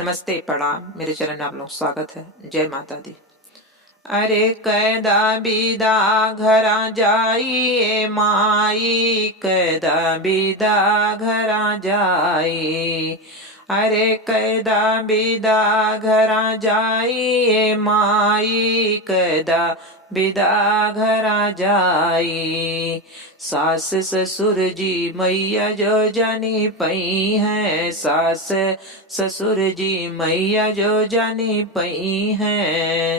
नमस्ते, प्रणाम। मेरे चरण में आप लोग स्वागत है। जय माता दी। अरे कैदा बिदा घरा जाइए माई, कैदा बिदा घरा जाई। अरे कैदा बिदा घरा जाइए माई, कैदा बिदा घरा जाई। सास ससुर जी मैया जो जानी पई है, सास ससुर जी मैया जो जानी पई है।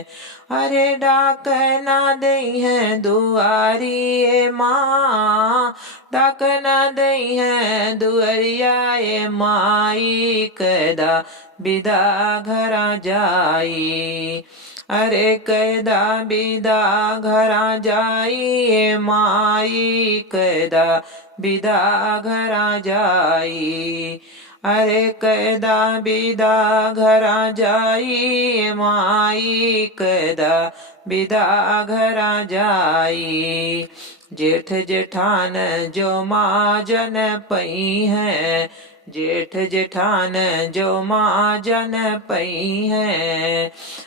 अरे डाक ना दई है दुआरी ए माँ, डाक ना दई है दुआरिया ए माई, कैदा बिदा घरा जाई। अरे कैदा बिदा घरा जाई माई, कैदा बिदा घरा जाई। अरे कैदा बिदा घरा जाई माई, कैदा बिदा घरा जाई। जेठ जेठान जो माजन पई है, जेठ जेठान जो माजन पई है।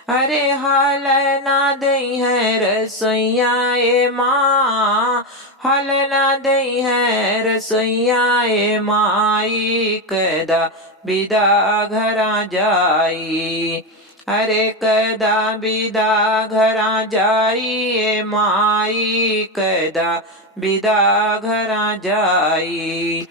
अरे हाल ना दई है रसोइया ए माँ, हाल ना दई है रसोइया ए माई, कैदा बिदा घरा जाई। अरे कैदा बिदा घरा जाई माई, कैदा बिदा घरा जाई।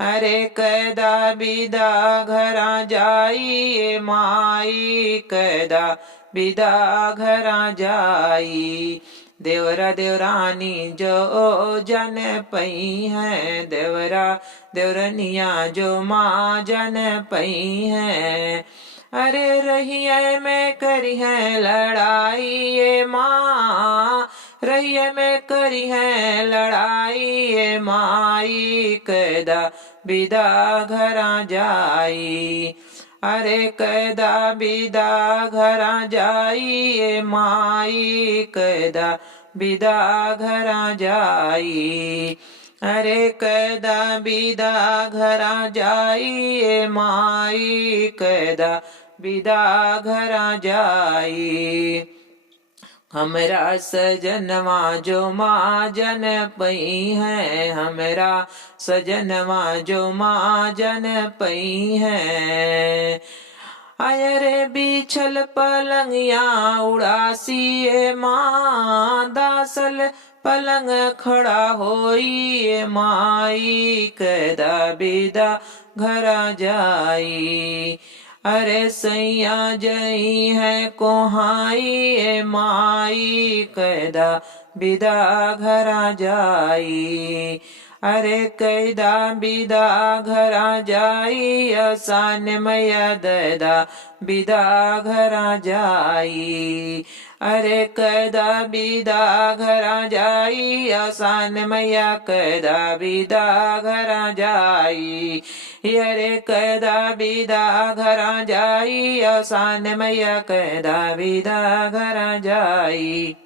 अरे कैदा बिदा घरा जाई माई, कैदा बिदा घरा जाई। देवरा देवरानी जो जन पई है, देवरा देवरनिया जो माँ जन पई है। अरे रहिए में करी है लड़ाई ये माँ, रहिए में करी है लड़ाई ये माई, कैदा बिदा घरा जाई। अरे कैदा बिदा घरा जाई ये माई, कैदा बिदा घरा जाई। अरे कैदा बिदा घरा जाई माई, कैदा बिदा घरा जाई। हमरा सजनवा जो माजन पई है, हमरा सजनवा जो माजन पई है। अरे बिछल पलंगिया उड़ासी माँ, दासल पलंग खड़ा होई माई, कैदा बिदा घरा जाई। अरे सैया जई है कोहाई माई, कैदा बिदा घरा जाई। अरे कैदा बिदा घरा जाई, आसान मैया दैदा बिदा घरा जाई। अरे कैदा बिदा घरा जाई, आसान मैया कैदा बिदा घरा जाई। अरे कैदा बिदा घरा जाई, आसान मैया कैदा बिदा घरा जाई।